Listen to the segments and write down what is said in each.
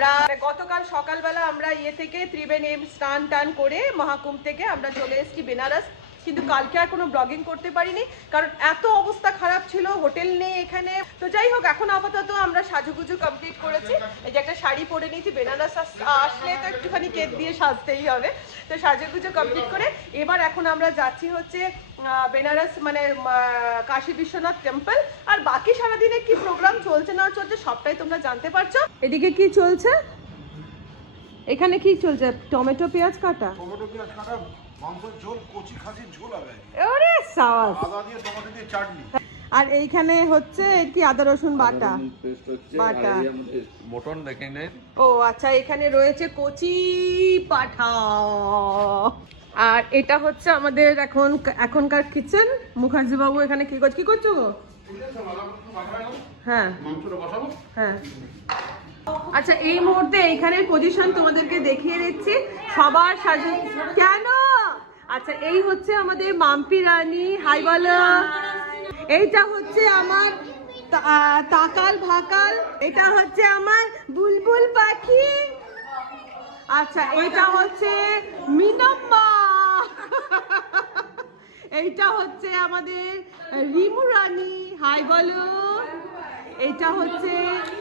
আমরা গতকাল সকালবেলা আমরা ইয়ে থেকে ত্রিবেণী স্নান টান করে মহাকুম্ভ থেকে আমরা চলে এসেছি বেনারস, কিন্তু কালকে আর কোনো ব্লগিং করতে পারিনি কারণ এত অবস্থা খারাপ ছিল, হোটেল নেই এখানে। তো যাই হোক, এখন আপাতত আমরা সাজুগুজু কমপ্লিট করেছি। এই যে একটা শাড়ি পরে নিয়েছি, বেনারস আসলে তো একটুখানি কেক দিয়ে সাজতেই হবে। তো সাজুগুজু কমপ্লিট করে এবার এখন আমরা যাচ্ছি হচ্ছে বেনারস মানে কাশী বিশ্বনাথ টেম্পল। আর বাকি সারাদিনে কি প্রোগ্রাম চলছে না চলছে সবটাই তোমরা জানতে পারছো। এদিকে কি চলছে, এখানে কি চলছে? টমেটো পেঁয়াজ কাটা, টমেটো পেঁয়াজ কাটা, মাংসের ঝোল, কচি খাসির ঝোল আছে। ওরে সাবাস। আদা দিয়ে টমেটো দিয়ে চাটনি। আর এইখানে হচ্ছে কি আদা রসুন বাটা বাটা মটন দেখে নেন। ও আচ্ছা, এখানে রয়েছে কচি পাঠা। আর এটা হচ্ছে আমাদের এখনকার কিচেন। মুখার্জি বাবু এখানে কি করছো গো? হ্যাঁ হ্যাঁ। আচ্ছা, এই মুহূর্তে এইখানের পজিশন তোমাদেরকে দেখিয়ে দিচ্ছি সবার সাজে কেন। আচ্ছা, এই হচ্ছে আমাদের মাম্পি রানী, হাই বলো। এইটা হচ্ছে আমার তাকাল ভাকাল, এটা হচ্ছে আমার বুলবুল পাখি। আচ্ছা, এটা হচ্ছে মিনাম্মা, এইটা হচ্ছে আমাদের রিমু রানী, হাই বলো। এইটা হচ্ছে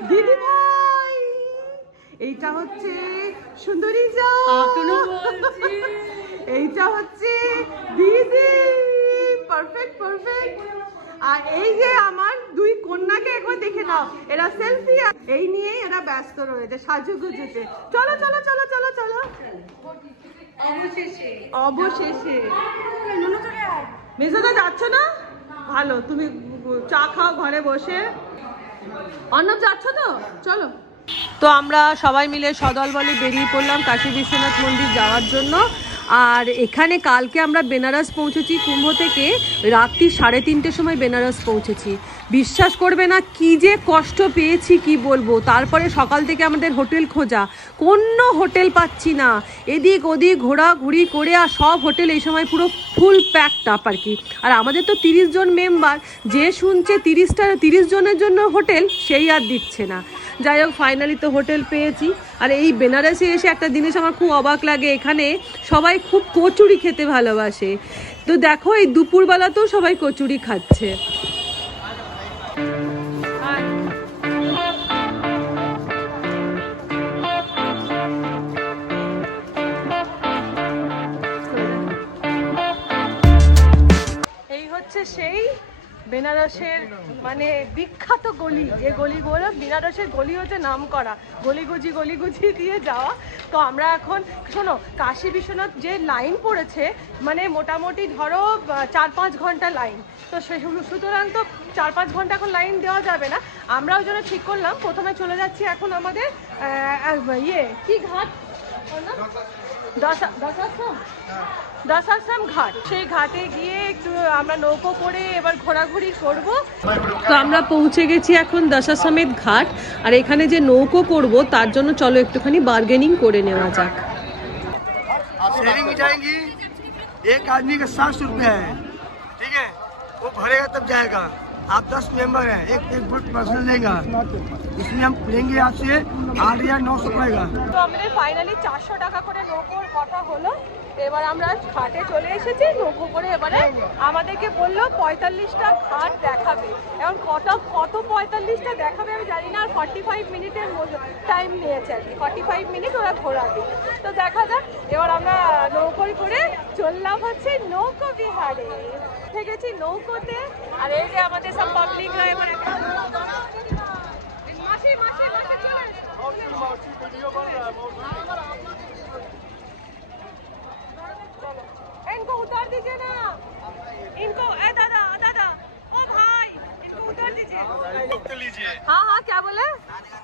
দিদি ভাই, এইটা হচ্ছে সুন্দরী যা, এইটা হচ্ছে দিদি। Perfect perfect. আর এই যে আমার দুই কন্যাকে একবার দেখে নাও, এরা সেলফি এই নিয়েই এরা ব্যস্ত রয়েছে সাজুগুজুতে। চলো চলো চলো চলো চলো। অবশেষে মেজোদা যাচ্ছ না? ভালো, তুমি চা খাও ঘরে বসে। অর্ণব যাচ্ছ তো? চলো। তো আমরা সবাই মিলে সদল বলে বেরিয়ে পড়লাম কাশী বিশ্বনাথ মন্দির যাওয়ার জন্য। আর এখানে কালকে আমরা বেনারস পৌঁছেছি, কুম্ভ থেকে রাত্রি 3:30 সময় বেনারস পৌঁছেছি। বিশ্বাস করবে না কি যে কষ্ট পেয়েছি কি বলবো। তারপরে সকাল থেকে আমাদের হোটেল খোঁজা, কোনো হোটেল পাচ্ছি না, এদিক ওদিক ঘোরাঘুরি করে। আর সব হোটেল এই সময় পুরো ফুল প্যাকড আপ আর কি। আর আমাদের তো 30 জন মেম্বার, যে শুনছে 30 জনের জন্য হোটেল, সেই আর দিচ্ছে না। যাই হোক, ফাইনালি তো হোটেল পেয়েছি। আর এই বেনারসে এসে একটা জিনিস আমার খুব অবাক লাগে, এখানে সবাই খুব কচুরি খেতে ভালোবাসে। তো দেখো, এই দুপুরবেলাতেও সবাই কচুরি খাচ্ছে। এই হচ্ছে সেই বেনারসের মানে বিখ্যাত গলি, যে গলিগুলো বেনারসের গলি হচ্ছে নাম করা, গলিগুজি দিয়ে যাওয়া। তো আমরা এখন শোনো, কাশী বিশ্বনাথ যে লাইন পড়েছে মানে মোটামুটি ধরো 4-5 ঘন্টা লাইন। তো সুতরাং তো 4-5 ঘন্টা এখন লাইন দেওয়া যাবে না। আমরা ওই জন্য ঠিক করলাম প্রথমে চলে যাচ্ছি এখন আমাদের ইয়ে কি ঘাট, দশাশ্রম ঘাট। সেই ঘাটে গিয়ে একটু আমরা নৌকো করে এবার ঘোরাঘুরি করব। তো আমরা পৌঁছে গেছি এখন দশাশ্রমের ঘাট। আর এখানে যে নৌকো করব তার জন্য চলো একটুখানি বার্গেনিং করে নেওয়া যাক। एक आदमी का 700 रुपये है, ठीक है, वो भरेगा तब जाएगा। आप 10 मेंबर हैं, एक बोट पर्सनल लेगा, इसमें हम लेंगे आपसे 8,900 पड़ेगा। তো আমাদের ফাইনালি 400 টাকা করে নৌকোর কথা হলো। এবার আমরা ঘাটে চলে এসেছি নৌকো করে। এবারে আমাদেরকে বললো 45টা ঘাট দেখাবে। এখন কত 45টা দেখাবে আমি জানি না। আর 45 মিনিটের টাইম নিয়েছে আর কি, 45 মিনিট ওরা ঘোরাবে। তো দেখা যাক। এবার আমরা নৌকোয় করে চললাম হচ্ছে নৌকো বিহারে, উঠে গেছি নৌকোতে। আর এই যে আমাদের সব পাবলিকরা এবার মাসি মাসি মাসি চলে इनको उतार दीजिए ना, इनको दादा दादा ओ भाई इनको उतार दीजिए। लुत्फ लीजिए। हाँ हाँ, क्या बोले?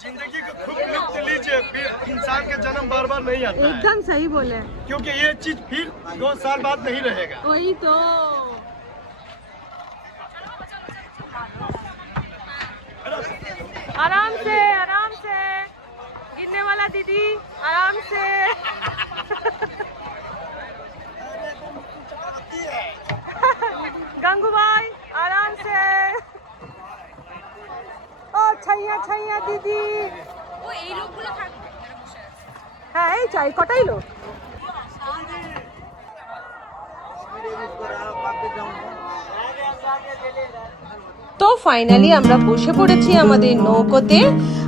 जिंदगी को खूब लुत्फ लीजिए, फिर इंसान के जन्म बार बार नहीं आता है। एकदम सही बोले, क्योंकि ये चीज फिर 2 साल बाद नहीं रहेगा। वही तो। आराम से गिरने वाला दीदी, आराम से। गंगू भाई आराम से। ओ छैया छैया दीदी, ও এই লোকগুলো থাকবে। চাই কটাই লোক? তো ফাইনালি আমরা বসে পড়েছি আমাদের নৌকোতে।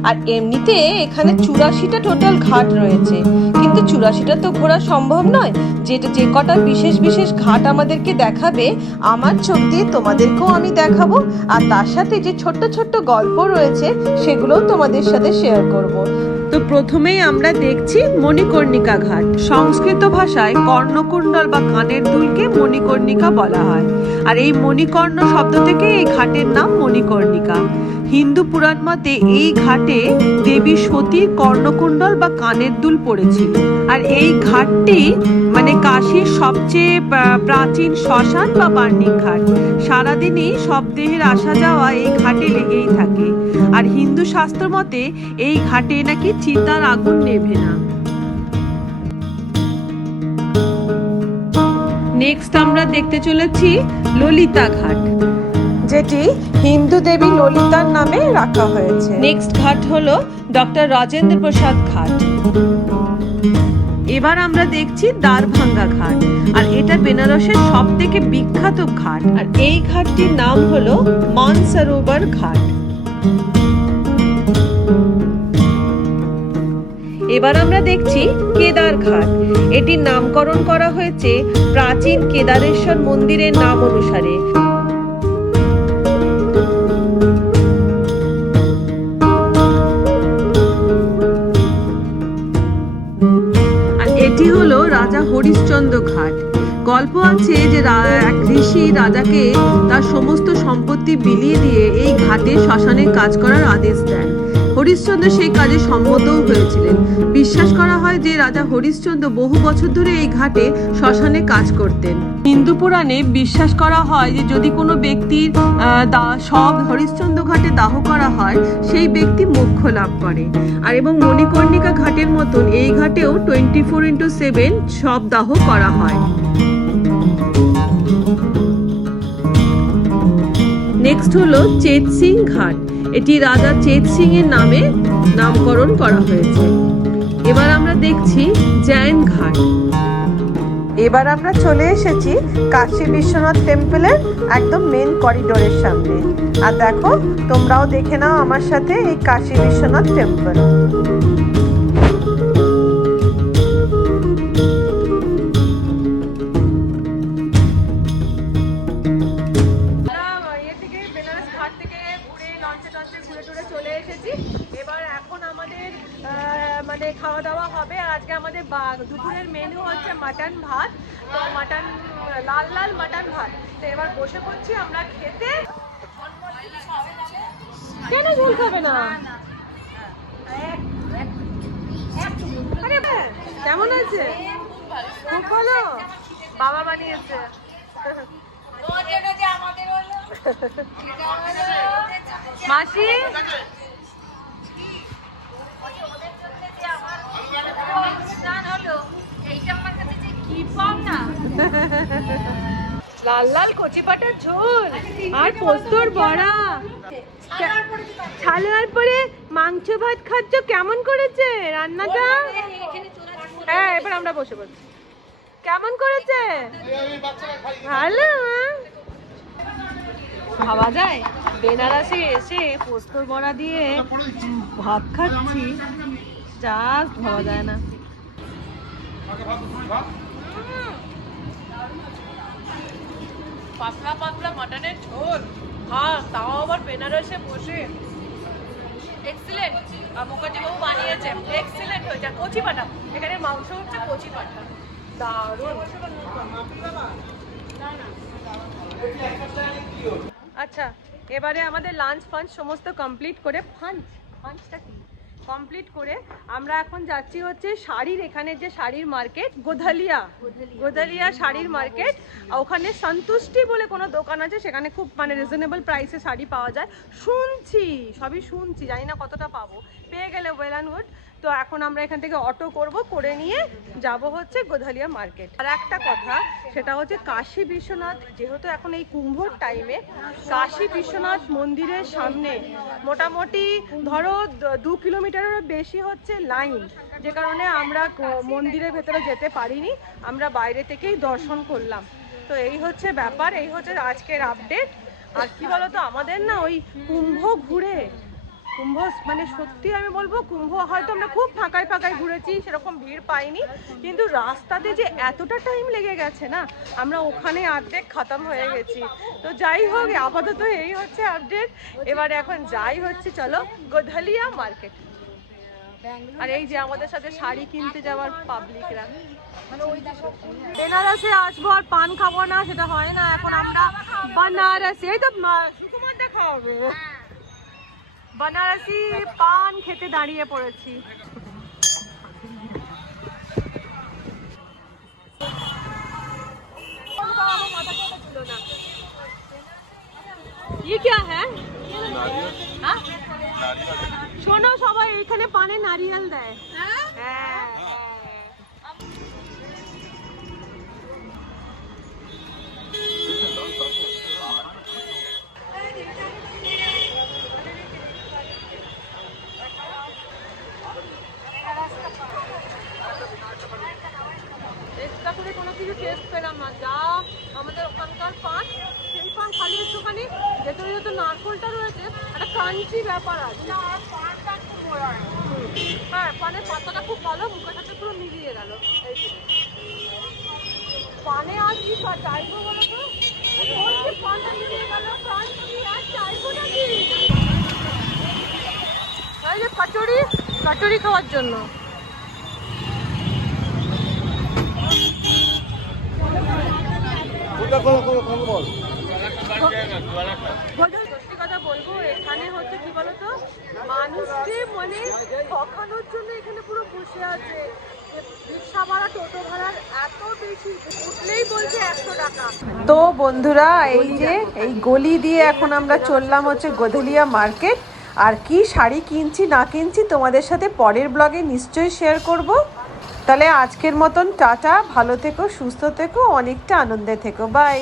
আর এমনিতে এখানে 84টা টোটাল ঘাট রয়েছে, কিন্তু 84টা তো ঘোরা সম্ভব নয়। যেটা যে কটা বিশেষ বিশেষ ঘাট আমাদেরকে দেখাবে আমার চোখ দিয়ে তোমাদেরকেও আমি দেখাবো। আর তার সাথে যে ছোট্ট ছোট্ট গল্প রয়েছে সেগুলোও তোমাদের সাথে শেয়ার করব। তো প্রথমেই আমরা দেখছি মণিকর্ণিকা ঘাট। সংস্কৃত ভাষায় কর্ণকুণ্ডল বা কানের দুলকে মণিকর্ণিকা বলা হয়। আর এই মণিকর্ণ শব্দ থেকে এই ঘাটের নাম মণিকর্ণিকা। হিন্দু পুরাণ মতে এই ঘাটে দেবী সতীর কর্ণকুণ্ডল বা কানের দুল পড়েছিল। আর এই ঘাটটি মানে কাশীর সবচেয়ে প্রাচীন শ্মশান বা বার্নিং ঘাট। সারাদিনই সব দেহের আসা যাওয়া এই ঘাটে লেগেই থাকে। আর হিন্দু শাস্ত্র মতে এই ঘাটে নাকি চিতার আগুন নেভে না। নেক্সট আমরা দেখতে চলেছি ললিতা ঘাট, যেটি হিন্দু দেবী ললিতার নামে রাখা হয়েছে। নেক্সট ঘাট হলো ডক্টর রাজেন্দ্র প্রসাদ ঘাট। এবার আমরা দেখছি দ্বারভাঙ্গা ঘাট, আর এটা বেনারসের সব থেকে বিখ্যাত ঘাট। আর এই ঘাটটির নাম হলো মানসরোবর ঘাট। এবার আমরা দেখছি কেদার ঘাট। এটির নামকরণ করা হয়েছে প্রাচীন কেদারেশ্বর মন্দিরের নাম অনুসারে। আর এটি হলো রাজা হরিশ্চন্দ্র ঘাট। গল্প আছে যে এক ঋষি রাজাকে তার সমস্ত সম্পত্তি বিলিয়ে দিয়ে এই ঘাটে শ্মশানের কাজ করার আদেশ দেন। হরিশ্চন্দ্র সেই কাজে সম্মতও হয়েছিলেন। বিশ্বাস করা হয় যে রাজা হরিশ্চন্দ্র বহু বছর ধরে এই ঘাটে শ্মশানে কাজ করতেন। হিন্দু পুরাণে বিশ্বাস করা হয় যে যদি কোনো ব্যক্তির সব হরিশ্চন্দ্র ঘাটে দাহ করা হয় সেই ব্যক্তি মোক্ষ লাভ করে। আর এবং মণিকর্ণিকা ঘাটের মতন এই ঘাটেও 24/7 সব দাহ করা হয়। নেক্সট হলো চেত সিং ঘাট। এটি রাজা চেত সিং এর নামে নামকরণ করা হয়েছে। এবার আমরা দেখছি জৈন ঘাট। এবার আমরা চলে এসেছি কাশী বিশ্বনাথ টেম্পলের একদম মেন করিডোরের সামনে। আর দেখো, তোমরাও দেখে নাও আমার সাথে এই কাশী বিশ্বনাথ টেম্পল। এবার এখন আমাদের মানে খাওয়া দাওয়া হবে। আজকে আমাদের দুপুরের মেনু হচ্ছে মাটন ভাত, তো মাটন লাল লাল মাটন ভাত। তো এবার বসে পড়ছি আমরা খেতে। কেন ঝোল খাবে না? কেমন আছে? খুব ভালো, বাবা বানিয়েছে। মাসি লাল লাল কচি পাটার ঝোল আর পোস্তর বড়া, ছালোয়ার পরে মাংস ভাত খাচ্ছ। কেমন করেছে রান্নাটা? হ্যাঁ, এবার আমরা বসে পড়ছি। কেমন করেছে? ভালো। ভাবা যায় বেনারসে এসে পোস্তর বড়া দিয়ে ভাত খাচ্ছি, জাস্ট ভাবা যায় না। পাতলা পাতলা মাটনের ঝোল, হ্যাঁ, তাও আবার বেনারসে বসে। এক্সিলেন্ট। মুখার্জি বাবু বানিয়েছে, এক্সিলেন্ট হয়েছে। কচি পাটা, এখানে মাংস হচ্ছে কচি পাটা, দারুণ। আচ্ছা, এবারে আমাদের লাঞ্চ ফাঞ্চ সমস্ত কমপ্লিট করে ফাঞ্চটা কি কমপ্লিট করে আমরা এখন যাচ্ছি হচ্ছে শাড়ির, এখানে যে শাড়ির মার্কেট গোধালিয়া শাড়ির মার্কেট। ওখানে সন্তুষ্টি বলে কোনো দোকান আছে, সেখানে খুব মানে রিজনেবল প্রাইসে শাড়ি পাওয়া যায়। সবই শুনছি, জানি না কতটা পাবো। পেয়ে গেলে ওয়েল অ্যান্ড গুড। তো এখন আমরা এখান থেকে অটো করে নিয়ে যাব হচ্ছে গোধালিয়া মার্কেট। আর একটা কথা, সেটা হচ্ছে কাশী বিশ্বনাথ, যেহেতু এখন এই কুম্ভর টাইমে কাশী বিশ্বনাথ মন্দিরের সামনে মোটামুটি ধরো 2 কিলোমিটারেরও বেশি হচ্ছে লাইন, যে কারণে আমরা মন্দিরের ভেতরে যেতে পারিনি, আমরা বাইরে থেকেই দর্শন করলাম। তো এই হচ্ছে ব্যাপার, এই হচ্ছে আজকের আপডেট। আর কি বলতো, আমাদের না ওই কুম্ভ ঘুরে কুম্ভ মানে সত্যি আমি বলবো, কুম্ভ হয়তো আমরা খুব ফাঁকায় ঘুরেছি, সেরকম ভিড় পাইনি, কিন্তু রাস্তাতে যে এতটা টাইম লেগে গেছে না, আমরা ওখানে অর্ধেক খতম হয়ে গেছি। তো যাই হোক, আপাতত এই হচ্ছে আপডেট। এবারে এখন যাই হচ্ছে, চলো গোধালিয়া মার্কেট। আর এই যে আমাদের সাথে শাড়ি কিনতে যাওয়ার পাবলিকরা, বেনারসে আসবো আর পান খাবো না সেটা হয় না। এখন আমরা বানারসি, এই তো সুকুমার দেখা হবে, বানারসি পান খেতে দাঁড়িয়ে পড়েছি। ये क्या है? हाँ? শোনো সবাই, এখানে পানে নারিয়েল দেয়। হ্যাঁ, এক্সট্রা করে কোনো কিছু টেস্ট পেলাম না, যা আমাদের ওখানকার পান, সেই পান খালি একটুখানি ভেতরে যেহেতু নারকোলটা রয়েছে, একটা ক্রাঞ্চি ব্যাপার আছে। হ্যাঁ, পানের পাতাটা খুব ভালো, মুখের সাথে পুরো মিলিয়ে গেল। পানে আর কি চাইবো বলো তো, পানটা মিলিয়ে গেল, আর চাইবো নাকি? এই যে কচুরি খাওয়ার জন্য। সত্যি কথা বলবো, এখানে হচ্ছে কি বলতো, মানুষকে মানে ঠকানোর জন্য এখানে পুরো বসে আছে। রিক্সা ভাড়া, টোটো ভাড়ার এত বেশি, উঠলেই বলছে 100 টাকা। তো বন্ধুরা, এই যে এই গলি দিয়ে এখন আমরা চললাম হচ্ছে গোধালিয়া মার্কেট। আর কি শাড়ি কিনছি না কিনছি তোমাদের সাথে পরের ব্লগে নিশ্চয়ই শেয়ার করব। তাহলে আজকের মতন টাটা, ভালো থেকো, সুস্থ থেকো, অনেকটা আনন্দে থেকো, বাই।